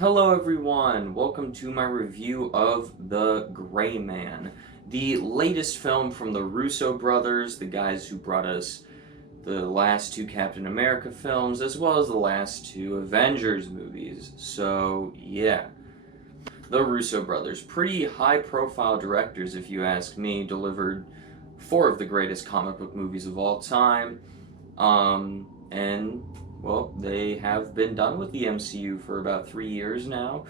Hello everyone, welcome to my review of The Gray Man, the latest film from the Russo Brothers, the guys who brought us the last two Captain America films, as well as the last two Avengers movies. So yeah, the Russo Brothers, pretty high-profile directors if you ask me, delivered four of the greatest comic book movies of all time, and well, they have been done with the MCU for about 3 years now.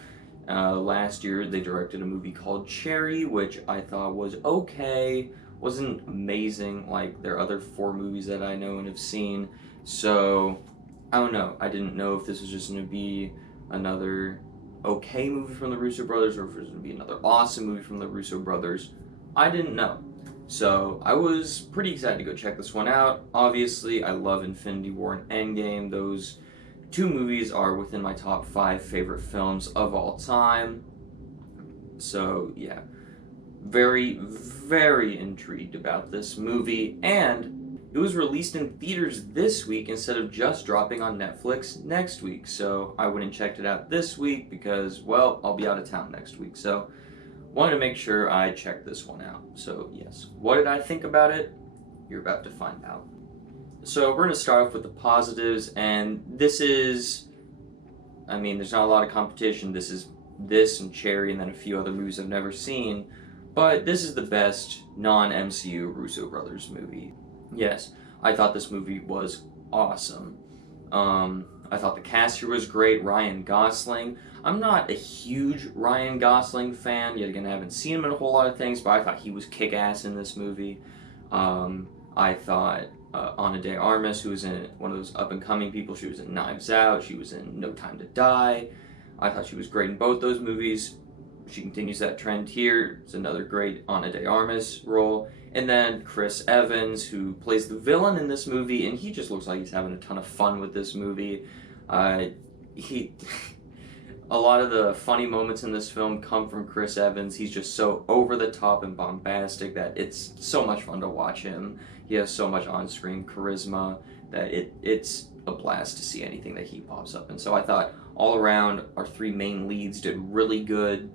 Last year, they directed a movie called Cherry, which I thought was okay. Wasn't amazing like their other four movies that I know and have seen. So, I don't know. I didn't know if this was just going to be another okay movie from the Russo Brothers or if it was going to be another awesome movie from the Russo Brothers. I didn't know. So I was pretty excited to go check this one out. Obviously, I love Infinity War and Endgame. Those two movies are within my top 5 favorite films of all time. So yeah, very, very intrigued about this movie. And it was released in theaters this week instead of just dropping on Netflix next week. So I went and checked it out this week because, well, I'll be out of town next week. So wanted to make sure I checked this one out. So yes, what did I think about it? You're about to find out. So we're going to start off with the positives, and this is, I mean, there's not a lot of competition. This is this and Cherry and then a few other movies I've never seen, but this is the best non-MCU Russo Brothers movie. Yes, I thought this movie was awesome. I thought the cast here was great. Ryan Gosling. I'm not a huge Ryan Gosling fan. Yet again, I haven't seen him in a whole lot of things, but I thought he was kick-ass in this movie. I thought Ana de Armas, who was in one of those up-and-coming people, she was in Knives Out, she was in No Time to Die. I thought she was great in both those movies. She continues that trend here. It's another great Ana de Armas role. And then Chris Evans, who plays the villain in this movie, and he just looks like he's having a ton of fun with this movie. A lot of the funny moments in this film come from Chris Evans. He's just so over the top and bombastic that it's so much fun to watch him. He has so much on-screen charisma that it's a blast to see anything that he pops up in. So I thought all around our three main leads did really good.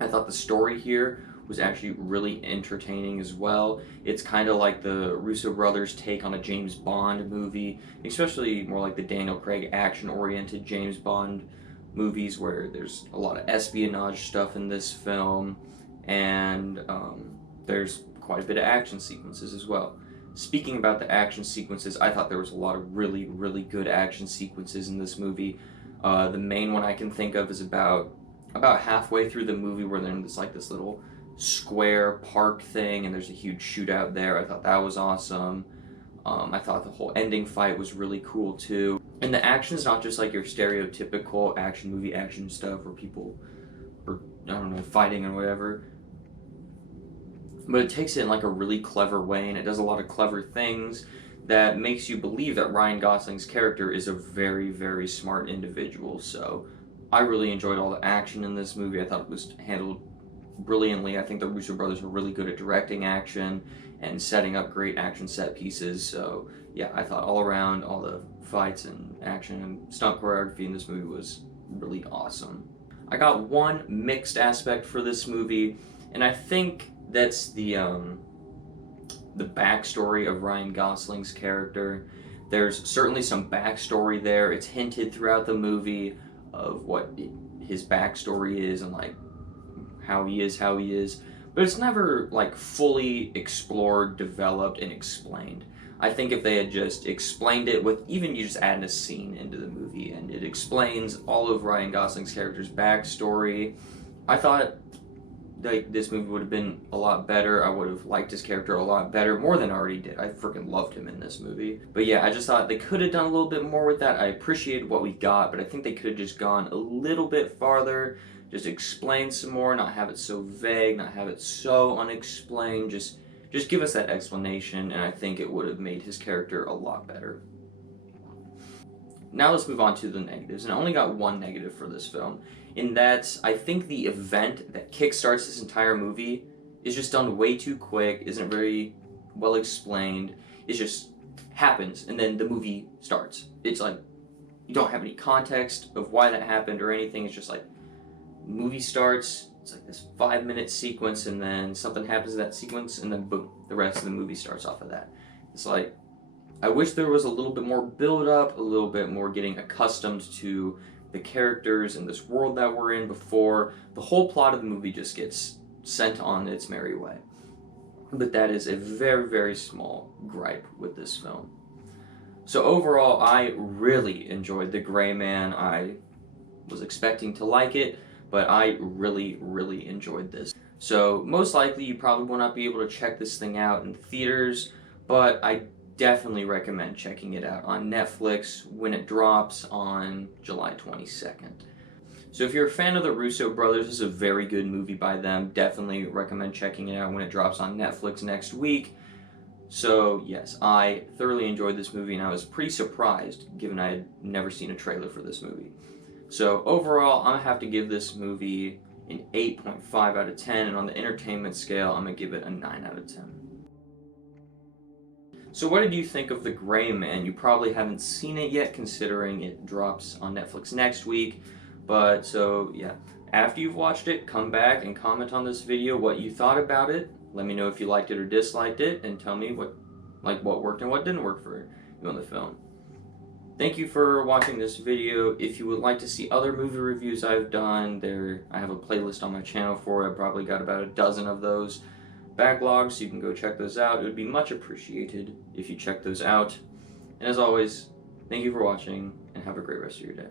I thought the story here was actually really entertaining as well. It's kind of like the Russo Brothers' take on a James Bond movie, especially more like the Daniel Craig action-oriented James Bond movies where there's a lot of espionage stuff in this film, and there's quite a bit of action sequences as well. Speaking about the action sequences, I thought there was a lot of really, really good action sequences in this movie. The main one I can think of is about halfway through the movie where they're in this little square park thing and there's a huge shootout there. I thought that was awesome. I thought the whole ending fight was really cool too. And the action is not just like your stereotypical action movie action stuff where people are, I don't know, fighting and whatever. But it takes it in like a really clever way, and it does a lot of clever things that makes you believe that Ryan Gosling's character is a very, very smart individual. So I really enjoyed all the action in this movie. I thought it was handled brilliantly. I think the Russo brothers are really good at directing action and setting up great action set pieces. So yeah, I thought all around, all the fights and action and stunt choreography in this movie was really awesome. I got one mixed aspect for this movie, and I think that's the backstory of Ryan Gosling's character. There's certainly some backstory there. It's hinted throughout the movie of what his backstory is and like how he is, but it's never like fully explored, developed, and explained. I think if they had just explained it with even you just adding a scene into the movie and it explains all of Ryan Gosling's character's backstory, I thought like this movie would have been a lot better. I would have liked his character a lot better, more than I already did. I freaking loved him in this movie. But yeah, I just thought they could have done a little bit more with that. I appreciated what we got, but I think they could have just gone a little bit farther, just explain some more, not have it so vague, not have it so unexplained, just give us that explanation, and I think it would have made his character a lot better. Now let's move on to the negatives, and I only got one negative for this film, in that I think the event that kickstarts this entire movie is just done way too quick, isn't very well explained, it just happens, and then the movie starts. It's like, you don't have any context of why that happened or anything. It's just like, movie starts, it's like this 5-minute sequence, and then something happens in that sequence, and then boom, the rest of the movie starts off of that. It's like, I wish there was a little bit more build up, a little bit more getting accustomed to the characters and this world that we're in before the whole plot of the movie just gets sent on its merry way. But that is a very, very small gripe with this film. So overall, I really enjoyed The Gray Man. I was expecting to like it, but I really, really enjoyed this. So most likely you probably will not be able to check this thing out in theaters, but I definitely recommend checking it out on Netflix when it drops on July 22nd. So if you're a fan of the Russo Brothers, this is a very good movie by them. Definitely recommend checking it out when it drops on Netflix next week. So yes, I thoroughly enjoyed this movie, and I was pretty surprised given I had never seen a trailer for this movie. So overall, I'm going to have to give this movie an 8.5 out of 10, and on the entertainment scale, I'm going to give it a 9 out of 10. So what did you think of The Gray Man? You probably haven't seen it yet, considering it drops on Netflix next week. But so yeah, after you've watched it, come back and comment on this video what you thought about it. Let me know if you liked it or disliked it, and tell me what worked and what didn't work for you on the film. Thank you for watching this video. If you would like to see other movie reviews I've done, I have a playlist on my channel for it. I probably got about a dozen of those backlogs, so you can go check those out. It would be much appreciated if you check those out. And as always, thank you for watching, and have a great rest of your day.